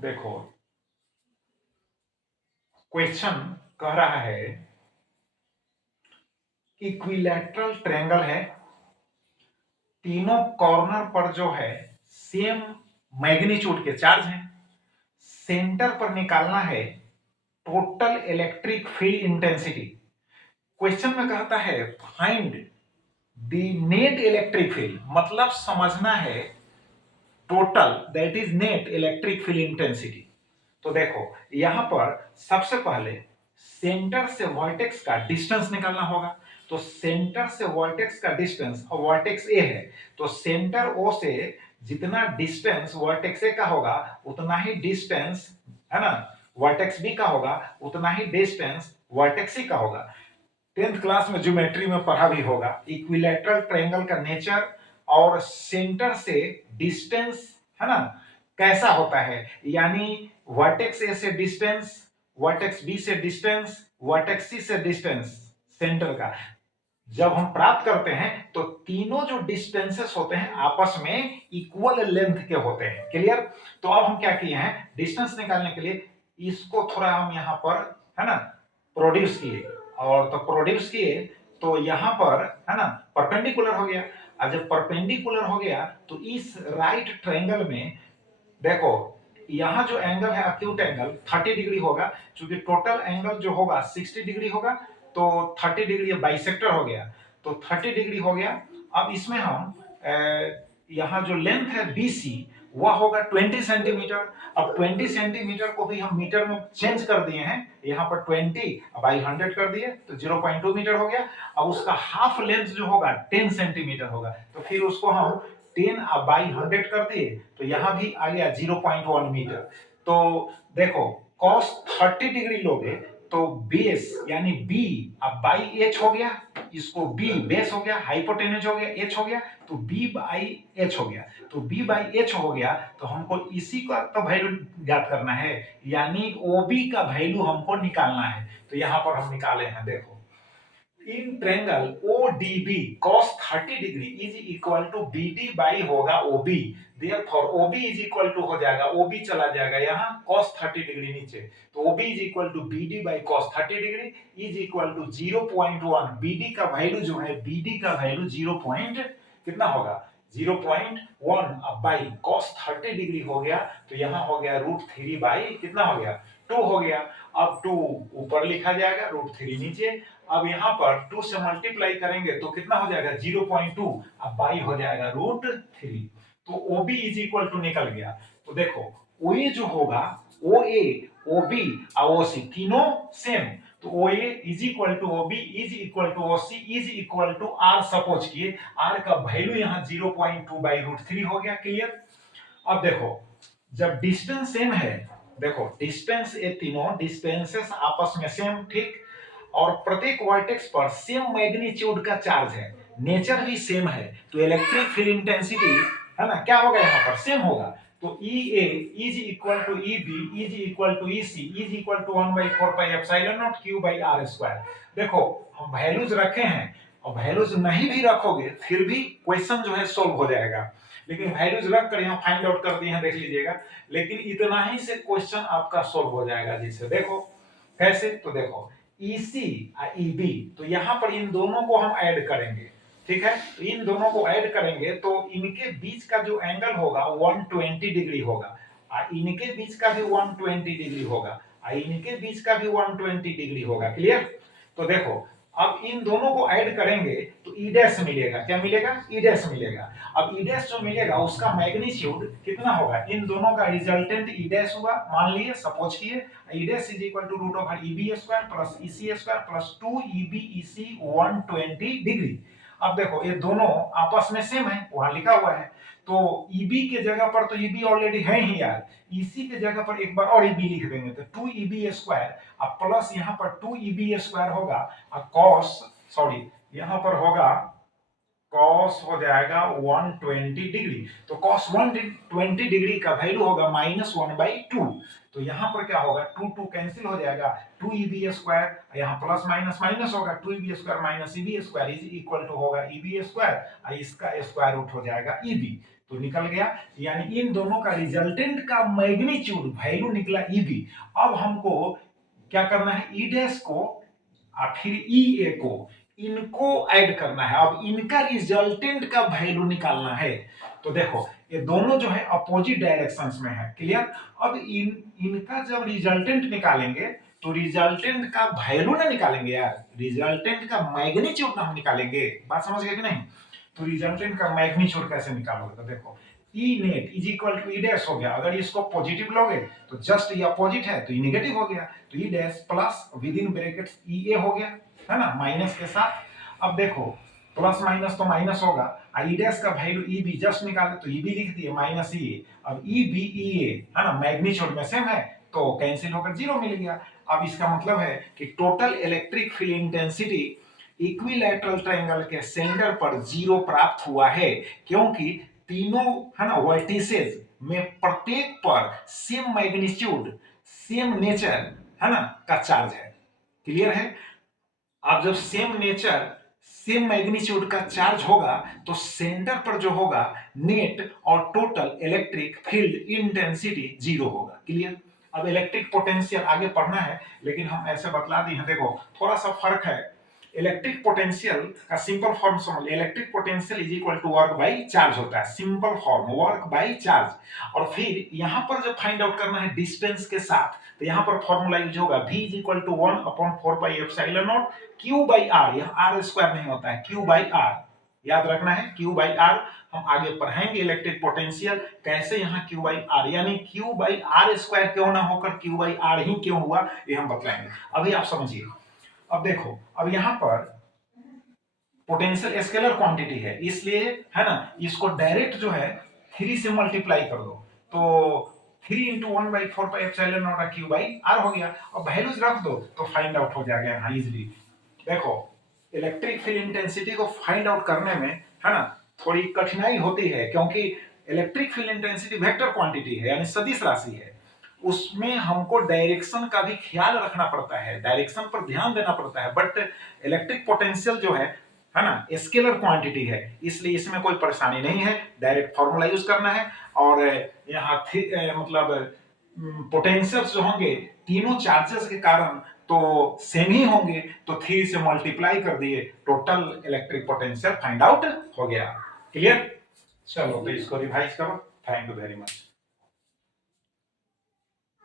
देखो, क्वेश्चन कह रहा है इक्विलैटरल ट्रायंगल है, तीनों कॉर्नर पर जो है सेम मैग्नीट्यूड के चार्ज हैं, सेंटर पर निकालना है total electric field intensity. Question में कहता है find the net electric field, मतलब समझना है total that is net electric field intensity. तो देखो यहां पर सबसे पहले सेंटर से वर्टेक्स का डिस्टेंस निकालना होगा। तो सेंटर से वर्टेक्स का डिस्टेंस, और वर्टेक्स ए है तो सेंटर ओ से जितना डिस्टेंस वर्टेक्स ए का होगा उतना ही डिस्टेंस, है ना, वर्टेक्स बी का होगा उतना ही डिस्टेंस वर्टेक्स सी का होगा। 10th क्लास में ज्योमेट्री में पढ़ा भी होगा इक्विलैटरल ट्रायंगल का नेचर और सेंटर से डिस्टेंस, है ना, कैसा होता है। यानी वर्टेक्स ए से डिस्टेंस, वर्टेक्स बी से डिस्टेंस, वर्टेक्स सी से डिस्टेंस सेंटर का जब हम प्राप्त करते हैं तो तीनों जो डिस्टेंसेस होते हैं आपस में इक्वल लेंथ के होते हैं। क्लियर। तो अब हम क्या किए हैं, डिस्टेंस निकालने के लिए इसको थोड़ा हम यहां पर, है ना, प्रोड्यूस किए, और तो प्रोड्यूस किए तो यहां पर, है ना, परपेंडिकुलर हो गया। और जब परपेंडिकुलर हो गया तो इस राइट ट्रायंगल में देखो यहां जो एंगल है अक्यूट एंगल 30 डिग्री होगा, क्योंकि टोटल एंगल जो होगा 60 डिग्री होगा, तो 30 डिग्री बाइसेक्टर हो गया, तो 30 डिग्री हो गया। अब इसमें हम यहां जो लेंथ है BC वह होगा 20 सेंटीमीटर। अब 20 सेंटीमीटर को भी हम मीटर में चेंज कर दिए हैं, यहाँ पर 20 बाई 100 कर दिए तो 0.2 मीटर हो गया। अब उसका हाफ लेंथ जो होगा 10 सेंटीमीटर होगा, तो फिर उसको हम 10 बाई 100 कर दिए तो यहां भी आ गया 0.1 मीटर। तो देखो cos 30 डिग्री लोगे तो बेस यानी बी अब बाई एच हो गया, इसको बी बेस हो गया, हाइपोटेन्यूज हो गया, एच हो गया, तो बी बाई एच हो गया। तो बी बाई एच हो गया तो हमको इसी का तो वैल्यू ज्ञात करना है, यानी ओबी का वैल्यू हमको निकालना है। तो यहां पर हम निकाले हैं, देखो in triangle ODB cos 30 degree is equal to BD by होगा OB, therefore OB is equal to हो जाएगा, OB चला जाएगा यहाँ cos 30 डिग्री नीचे, तो OB is equal to BD by cos 30 degree is equal to 0.1। BD का value जो है, BD का वैल्यू 0 पॉइंट कितना होगा 0.1 अब बाई cos 30 डिग्री हो गया, तो यहाँ हो गया √3 बाई कितना हो गया 2 हो गया। अब 2 ऊपर लिखा जाएगा, √3 नीचे। अब यहाँ पर 2 से मल्टीप्लाई करेंगे तो कितना हो जाएगा 0.2, अब बाई हो जाएगा √3। तो OB इज इक्वल टू निकल गया। तो देखो OA जो होगा, OA, OB और OC तीनों सेम, तो OA is equal to OB is equal to OC is equal to R suppose किए, R का वैल्यू यहाँ 0.2 बाई √3 हो गया। क्लियर। अब देखो जब डिस्टेंस सेम है, देखो डिस्टेंस ये तीनों डिस्टेंसेस आपस में सेम, ठीक, और प्रत्येक वर्टेक्स पर सेम मैग्नीट्यूड का चार्ज है, नेचर भी सेम है, तो इलेक्ट्रिक फील्ड इंटेंसिटी, है ना, क्या होगा यहाँ पर सेम होगा। तो EA is equal to EB is equal to EC is equal to 1/4 pi epsilon not Q by R square. देखो हम वैल्यूज रखे हैं, और वैल्यूज नहीं भी रखोगे फिर भी क्वेश्चन जो है सोल्व हो जाएगा, लेकिन वैल्यूज रख कर यहाँ फाइंड आउट कर दिए हैं, देख लीजिएगा, लेकिन इतना ही से क्वेश्चन आपका सोल्व हो जाएगा। जिससे देखो कैसे, तो देखो EC और EB, तो यहाँ पर इन दोनों को हम ऐड करेंगे, ठीक है, तो इन दोनों को ऐड करेंगे तो इनके बीच का जो एंगल होगा 120 डिग्री होगा, और इनके बीच का भी 120 डिग्री होगा, और इनके बीच का भी 120 डिग्री होगा। क्लियर। तो देखो अब इन दोनों को ऐड करेंगे तो ई डैश मिलेगा, क्या मिलेगा ई डैश मिलेगा। अब ई डैश जो मिलेगा उसका मैग्नीट्यूड कितना होगा, इन दोनों का रिजल्टेंट ई डैश हुआ, मान लिए सपोज किए, E dash is equal to √EB square plus EC square plus 2EB EC 120 degree. अब देखो ये दोनों आपस में सेम है, वहां लिखा हुआ है, तो EB के जगह पर तो EB ऑलरेडी है ही यार, EC के जगह पर एक बार और EB लिख देंगे तो 2EB स्क्वायर, अब प्लस यहाँ पर 2EB स्क्वायर होगा, कॉस सॉरी यहाँ पर होगा कॉस हो जाएगा 120 डिग्री, तो कॉस 120 डिग्री का वैल्यू होगा -1/2। तो यहाँ पर क्या होगा 2 कैंसिल हो जाएगा, 2EB स्क्वायर, यहाँ प्लस माइनस माइनस होगा, 2EB square minus EB square is equal to होगा EB स्क्वायर, इसका स्क्वायर रूट हो जाएगा EB। तो निकल गया, यानी इन दोनों का रिजल्टेंट का मैग्नीट्यूड वैल्यू निकला ईबी। अब हमको क्या करना है, ई डैश को और फिर ई ए को, इनको ऐड करना है। अब इनका रिजल्टेंट का वैल्यू निकालना है। तो देखो ये दोनों जो है अपोजिट डायरेक्शंस में है, क्लियर। अब इनका जब रिजल्टेंट निकालेंगे तो रिजल्टेंट का वैल्यू ना निकालेंगे यार, रिजल्टेंट का मैग्नीट्यूड ना हम निकालेंगे। बात समझ गए कि नहीं। तो रिजल्टेंट का मैग्नीट्यूड कैसे निकालोगे, तो देखो E net is equal to E dash हो गया। अगर इसको पॉजिटिव लोगे तो जस्ट ये अपोजिट है तो ये नेगेटिव हो गया, तो E dash plus within brackets E A हो गया, है ना, माइनस के साथ। अब देखो प्लस माइनस तो माइनस होगा, ई डैश का वैल्यू ई बी जस्ट निकाले तो ई बी लिख दिए माइनस ई ए। अब ई बी ई ए है ना, मैग्नीट्यूड में सेम है तो कैंसिल होकर जीरो मिल गया। अब इसका मतलब है कि total electric field intensity equilateral triangle के सेंटर पर जीरो प्राप्त हुआ है, क्योंकि तीनों है ना वर्टिसेस में प्रत्येक पर सेम मैग्नीट्यूड सेम नेचर है ना का चार्ज है, क्लियर है। अब जब सेम नेचर सेम मैग्नीट्यूड का चार्ज होगा तो सेंटर पर जो होगा नेट और total electric field intensity zero होगा, क्लियर। अब इलेक्ट्रिक पोटेंशियल आगे पढ़ना है, लेकिन हम ऐसे बतला दी हैं। देखो थोड़ा सा फर्क है, इलेक्ट्रिक पोटेंशियल का सिंपल फॉर्म समझ, electric potential is equal to work by charge होता है, simple form work by charge. और फिर यहां पर जब फाइंड आउट करना है डिस्टेंस के साथ, तो यहां पर फॉर्मूला यूज होगा v is equal to 1/4πε0 q by r। यहां r स्क्वायर नहीं होता है, q बाई r याद रखना है, q बाई r। हम आगे पढ़ाएंगे इलेक्ट्रिक पोटेंशियल कैसे यहाँ q बाई r, यानी q बाई r स्क्वायर क्यों ना होकर q बाई r ही क्यों हुआ, ये हम बतलाएंगे। अभी आप समझिए। अब देखो अब यहां पर पोटेंशियल स्केलर क्वांटिटी है, इसलिए है ना इसको डायरेक्ट जो है 3 से मल्टीप्लाई कर दो, तो 3 इंटू 1/4πε0 क्यू बाई आर हो गया। अब वैल्यूज रख दो तो फाइंड आउट हो जाएगा यहाँ इजिली। देखो इलेक्ट्रिक फील्ड इंटेंसिटी को फाइंड आउट करने में है ना थोड़ी कठिनाई होती है, क्योंकि electric field intensity vector quantity है, यानी सदिश राशि है। उसमें हमको डायरेक्शन का भी ख्याल रखना पड़ता है, डायरेक्शन पर ध्यान देना पड़ता है। बट इलेक्ट्रिक पोटेंशियल जो है ना स्केलर क्वांटिटी है, इसलिए इसमें कोई परेशानी नहीं है, डायरेक्ट फॉर्मूला यूज करना है। और यहाँ मतलब पोटेंशियल्स जो होंगे तीनों चार्जेस के कारण तो सेम ही होंगे, तो 3 से मल्टीप्लाई कर दिए, total electric potential find out हो गया, क्लियर। चलो तो इसको रिवाइज करो। Thank you very much.